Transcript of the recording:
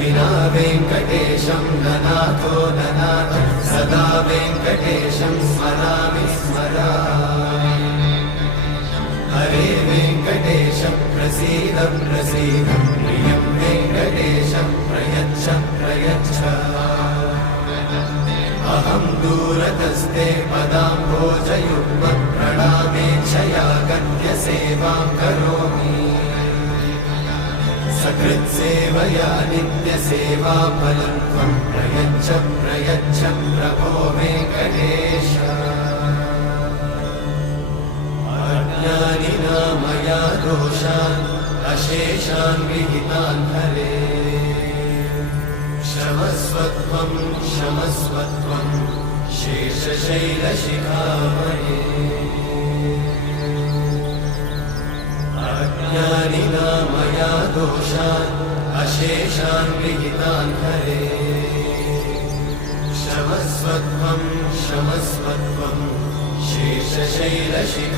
विना वेङ्कटेशं ननाथो ननाथ सदा वेङ्कटेशं स्मरामि स्मरामि हरे वेङ्कटेश प्रसीद प्रसीद प्रियं वेङ्कटेशं प्रयच्छ प्रयच्छ अहं दूरतस्ते पदाम्भोजयुग्मं प्रणामेच्छया गद्यसेवां करोमि सकृत्सेवया नित्यसेवाफलं त्वं प्रयच्छ प्रयच्छ प्रभो वेङ्कटेश अज्ञानिना मया दोषान् अशेषान् विहितान् हरे क्षमस्वत्वं क्षमस्वत्वं शेषशैलशिखामणे अज्ञानिना मया दोषान् अशेषान् विहितान् हरे क्षमस्वत्वं क्षमस्वत्वं शेषशैलशिखामणे